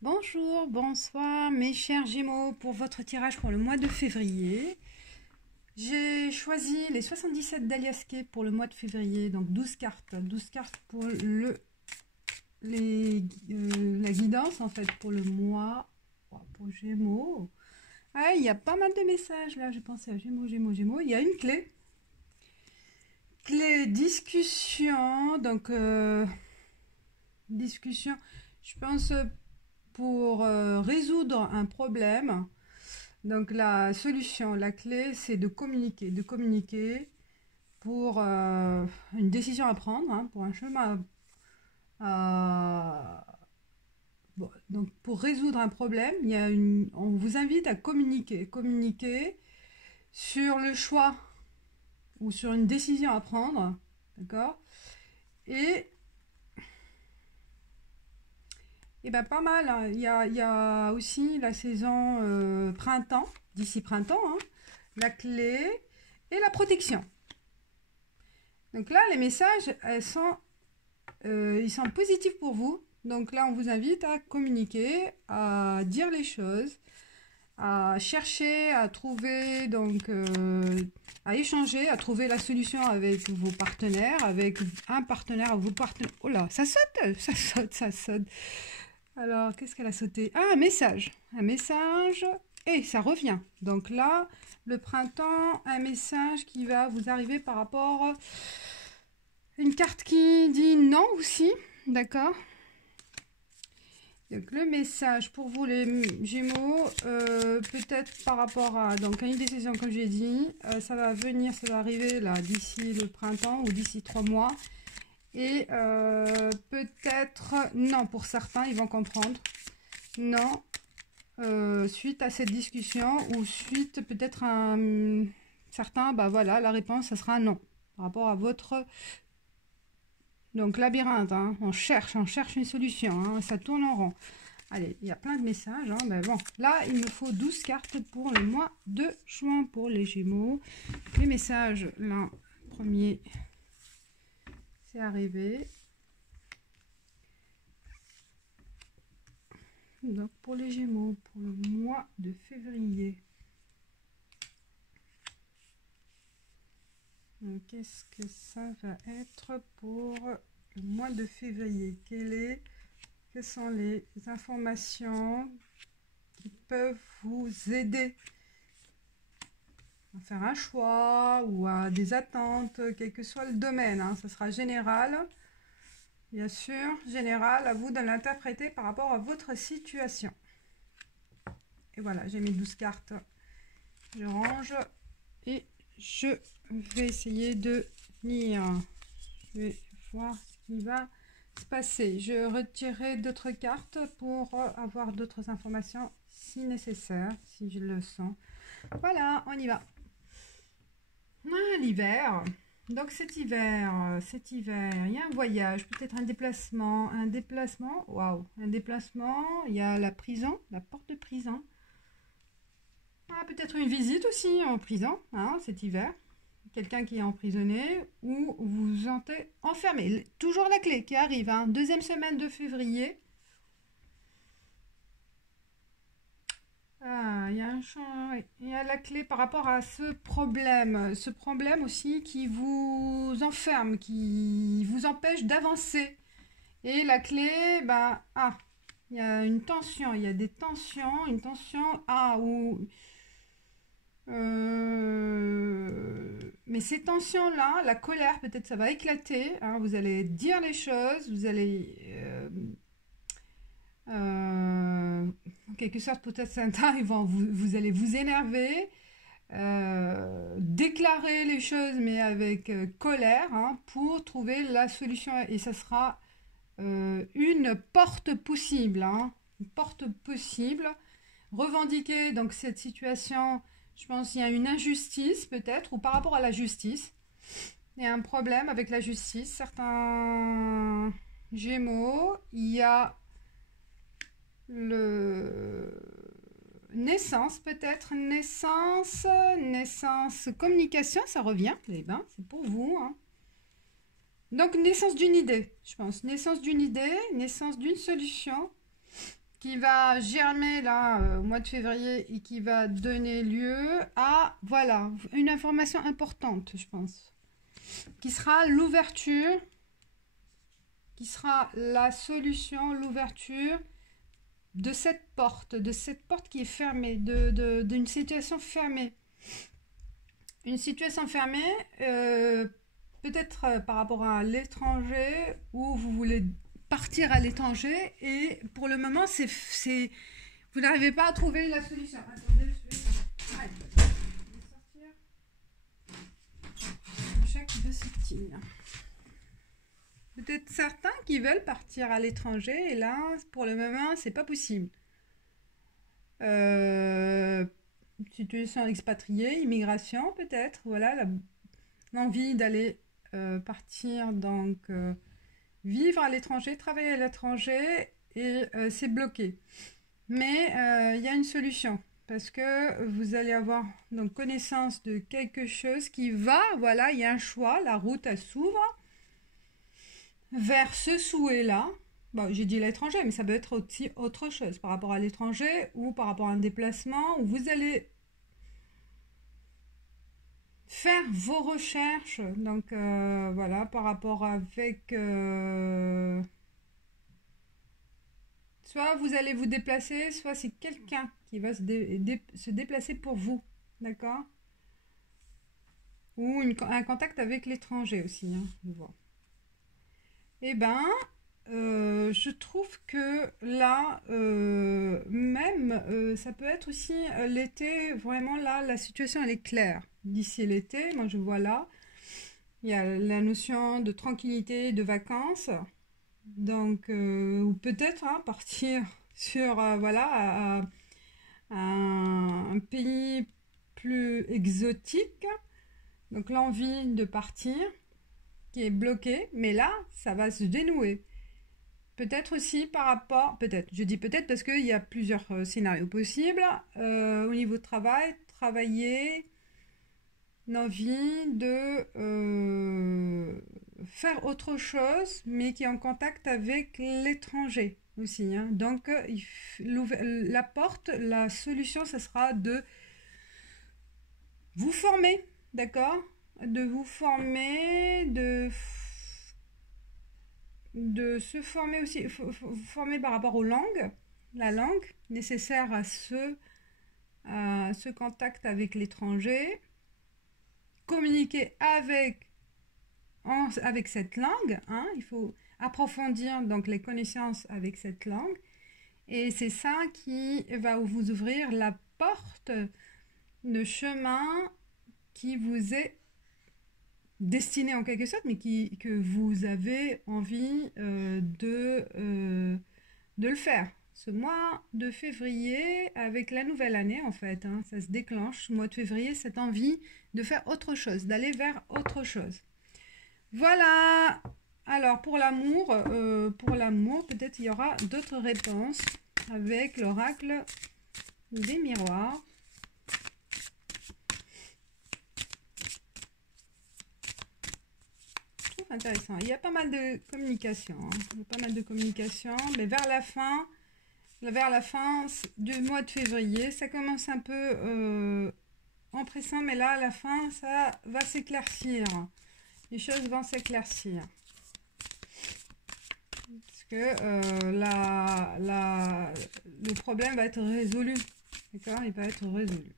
Bonjour, bonsoir mes chers Gémeaux pour votre tirage pour le mois de février. J'ai choisi les 77 d'Aliasqué pour le mois de février, donc 12 cartes. 12 cartes pour la guidance en fait pour le mois, pour Gémeaux. Ah, il y a pas mal de messages là, j'ai pensé à Gémeaux, Gémeaux, Gémeaux. Il y a une clé. Clé discussion, donc discussion, je pense pour résoudre un problème. Donc la solution, la clé, c'est de communiquer pour une décision à prendre, hein, pour un chemin bon, donc pour résoudre un problème, on vous invite à communiquer sur le choix ou sur une décision à prendre, d'accord. Et ben pas mal, hein. Il y a aussi la saison printemps, d'ici printemps, hein, la clé et la protection. Donc là, les messages, ils sont positifs pour vous. Donc là, on vous invite à communiquer, à dire les choses, à chercher, à trouver, donc à échanger, à trouver la solution avec vos partenaires, avec un partenaire, vos partenaires. Oh là, ça saute, ça saute, ça saute. Alors, qu'est-ce qu'elle a sauté? Ah, un message. Un message. Et ça revient. Donc là, le printemps, un message qui va vous arriver par rapport à une carte qui dit non aussi. D'accord? Donc le message pour vous les Gémeaux, peut-être par rapport à donc une décision comme j'ai dit, ça va venir, ça va arriver là d'ici le printemps ou d'ici 3 mois. Et peut-être, non, pour certains, ils vont comprendre. Non, suite à cette discussion ou suite peut-être à certains, bah voilà, la réponse, ça sera non. Par rapport à votre... Donc, labyrinthe, hein, on cherche une solution, hein, ça tourne en rond. Allez, il y a plein de messages, hein, mais bon, là, il me faut 12 cartes pour le mois de juin pour les Gémeaux. Les messages, là, premier... C'est arrivé. Donc pour les Gémeaux, pour le mois de février. Qu'est-ce que ça va être pour le mois de février? Quelles sont les informations qui peuvent vous aider à faire un choix ou à des attentes, quel que soit le domaine, hein, ça sera général. Bien sûr, général, à vous de l'interpréter par rapport à votre situation. Et voilà, j'ai mis 12 cartes. Je range et je vais essayer de lire. Je vais voir ce qui va se passer. Je retirerai d'autres cartes pour avoir d'autres informations si nécessaire, si je le sens. Voilà, on y va. Ah, l'hiver. Donc cet hiver, il y a un voyage, peut-être un déplacement, waouh, un déplacement, il y a la prison, la porte de prison. Ah, peut-être une visite aussi en prison, hein, cet hiver. Quelqu'un qui est emprisonné ou vous vous sentez enfermé. Toujours la clé qui arrive, hein, deuxième semaine de février. Ah, il y a un champ, il y a la clé par rapport à ce problème aussi qui vous enferme, qui vous empêche d'avancer. Et la clé, ben, ah, il y a une tension, il y a des tensions, une tension, ah, ou... mais ces tensions-là, la colère, peut-être ça va éclater, hein, vous allez dire les choses, vous allez... en quelque sorte, peut-être certains, vous allez vous énerver, déclarer les choses, mais avec colère, hein, pour trouver la solution. Et ça sera une porte possible, hein, une porte possible. Revendiquer donc cette situation, je pense qu'il y a une injustice peut-être, ou par rapport à la justice. Il y a un problème avec la justice. Certains Gémeaux, il y a le naissance peut-être, naissance, communication, ça revient, eh ben, c'est pour vous, hein. Donc naissance d'une idée, je pense, naissance d'une idée, naissance d'une solution, qui va germer là au mois de février et qui va donner lieu à, voilà, une information importante, je pense, qui sera l'ouverture, qui sera la solution, l'ouverture de cette porte qui est fermée, d'une situation fermée. Une situation fermée, peut-être par rapport à l'étranger, où vous voulez partir à l'étranger et pour le moment, vous n'arrivez pas à trouver la solution. Attendez, je vais sortir un chèque de subtil. Peut-être certains qui veulent partir à l'étranger et là, pour le moment, c'est pas possible. Situation expatriée, immigration peut-être, voilà, l'envie d'aller partir, donc vivre à l'étranger, travailler à l'étranger, et c'est bloqué. Mais il y a une solution, parce que vous allez avoir donc connaissance de quelque chose qui va, voilà, il y a un choix, la route elle s'ouvre vers ce souhait-là. Bon, j'ai dit l'étranger, mais ça peut être aussi autre chose par rapport à l'étranger ou par rapport à un déplacement où vous allez faire vos recherches. Donc voilà, par rapport avec... soit vous allez vous déplacer, soit c'est quelqu'un qui va se déplacer pour vous. D'accord? Ou un contact avec l'étranger aussi. Hein, je vois. Eh ben... je trouve que là, même, ça peut être aussi l'été, vraiment là, la situation elle est claire. D'ici l'été, moi je vois là, il y a la notion de tranquillité, de vacances, donc, ou peut-être hein, partir sur, voilà, un pays plus exotique, donc l'envie de partir qui est bloquée, mais là, ça va se dénouer. Peut-être aussi par rapport, peut-être, je dis peut-être parce qu'il y a plusieurs scénarios possibles. Au niveau de travail, travailler, l'envie de faire autre chose, mais qui est en contact avec l'étranger aussi. Hein. Donc, la porte, la solution, ce sera de vous former, d'accord? De vous former, de se former aussi, former par rapport aux langues, la langue nécessaire à ce contact avec l'étranger, communiquer avec cette langue, hein, il faut approfondir donc les connaissances avec cette langue, et c'est ça qui va vous ouvrir la porte de chemin qui vous est destiné en quelque sorte, mais que vous avez envie de le faire. Ce mois de février, avec la nouvelle année en fait, hein, ça se déclenche, ce mois de février, cette envie de faire autre chose, d'aller vers autre chose. Voilà. Alors pour l'amour, peut-être il y aura d'autres réponses avec l'oracle des miroirs. Intéressant. Il y a pas mal de communication, hein. Il y a pas mal de communication, mais vers la fin du mois de février, ça commence un peu en pressant, mais là, à la fin, ça va s'éclaircir. Les choses vont s'éclaircir. Parce que le problème va être résolu. D'accord? Il va être résolu.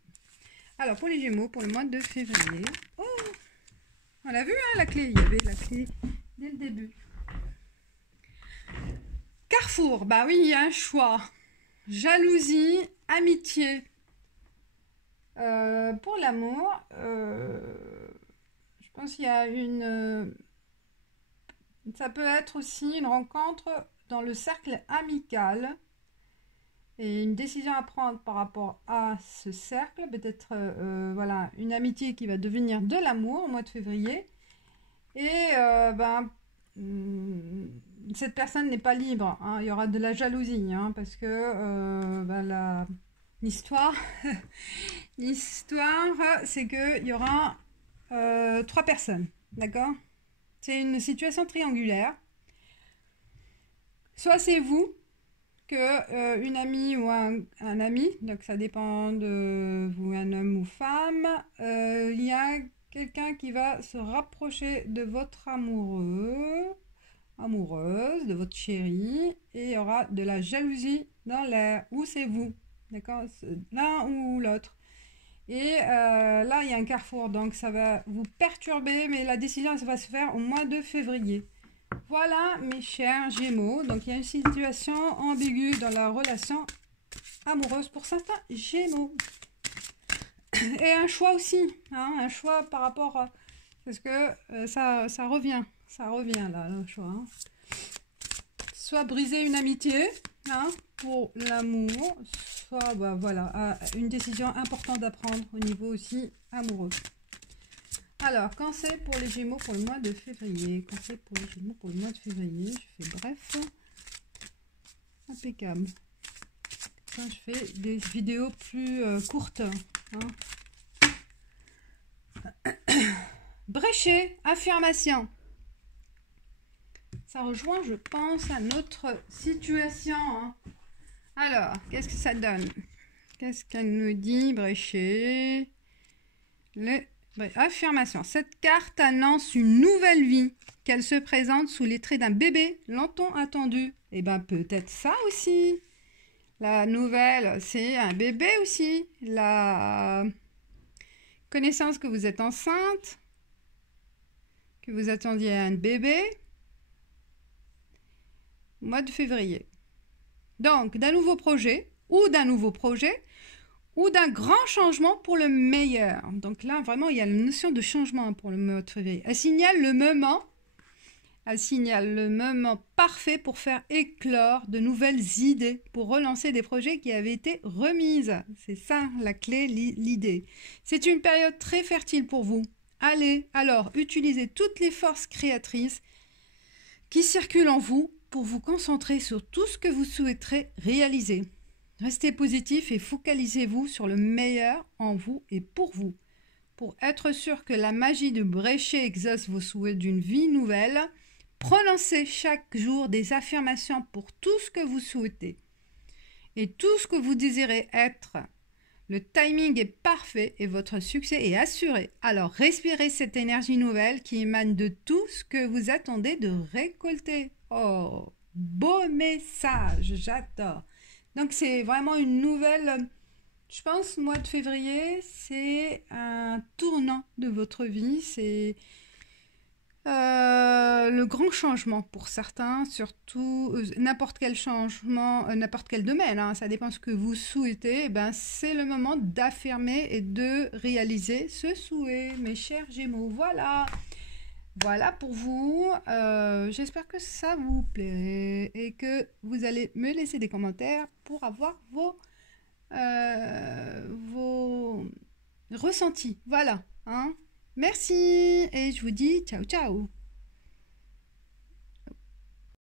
Alors, pour les Gémeaux, pour le mois de février... Oh! On l'a vu, hein, la clé. Il y avait la clé dès le début. Carrefour. Bah oui, il y a un choix. Jalousie, amitié. Pour l'amour, je pense qu'il y a une... ça peut être aussi une rencontre dans le cercle amical. Et une décision à prendre par rapport à ce cercle, peut-être voilà, une amitié qui va devenir de l'amour au mois de février. Et cette personne n'est pas libre, hein. Il y aura de la jalousie, hein, parce que l'histoire, c'est qu'il y aura 3 personnes, d'accord? C'est une situation triangulaire. Soit c'est vous que une amie ou un ami, donc ça dépend de vous, un homme ou femme, il y a quelqu'un qui va se rapprocher de votre amoureux, amoureuse, de votre chéri, et il y aura de la jalousie dans l'air, ou c'est vous, d'accord, l'un ou l'autre. Et là, il y a un carrefour, donc ça va vous perturber, mais la décision, ça va se faire au mois de février. Voilà, mes chers Gémeaux. Donc, il y a une situation ambiguë dans la relation amoureuse pour certains Gémeaux. Et un choix aussi, hein, un choix par rapport à... Parce que ça revient là, le choix. Hein. Soit briser une amitié, hein, pour l'amour, soit, bah, voilà, une décision importante à prendre au niveau aussi amoureux. Alors, quand c'est pour les Gémeaux pour le mois de février? Quand c'est pour les Gémeaux pour le mois de février? Je fais bref. Impeccable. Quand je fais des vidéos plus courtes. Hein. Brécher, affirmation. Ça rejoint, je pense, à notre situation. Hein. Alors, qu'est-ce que ça donne? Qu'est-ce qu'elle nous dit, Brécher? Affirmation. Cette carte annonce une nouvelle vie, qu'elle se présente sous les traits d'un bébé longtemps attendu. Eh bien, peut-être ça aussi. La nouvelle, c'est un bébé aussi. La connaissance que vous êtes enceinte, que vous attendiez un bébé, mois de février. Donc, d'un nouveau projet ou d'un grand changement pour le meilleur. Donc là, vraiment, il y a la notion de changement pour le mois de février. Elle signale le moment parfait pour faire éclore de nouvelles idées, pour relancer des projets qui avaient été remises. C'est ça, la clé, l'idée. C'est une période très fertile pour vous. Allez, alors, utilisez toutes les forces créatrices qui circulent en vous pour vous concentrer sur tout ce que vous souhaiterez réaliser. Restez positif et focalisez-vous sur le meilleur en vous et pour vous. Pour être sûr que la magie de Brécher exauce vos souhaits d'une vie nouvelle, prononcez chaque jour des affirmations pour tout ce que vous souhaitez et tout ce que vous désirez être. Le timing est parfait et votre succès est assuré. Alors respirez cette énergie nouvelle qui émane de tout ce que vous attendez de récolter. Oh, beau message, j'adore. Donc c'est vraiment une nouvelle, je pense, mois de février, c'est un tournant de votre vie, c'est le grand changement pour certains, surtout n'importe quel changement, n'importe quel domaine, hein, ça dépend de ce que vous souhaitez, ben, c'est le moment d'affirmer et de réaliser ce souhait, mes chers Gémeaux. Voilà pour vous, j'espère que ça vous plairait et que vous allez me laisser des commentaires pour avoir vos ressentis. Voilà, hein. Merci et je vous dis ciao ciao.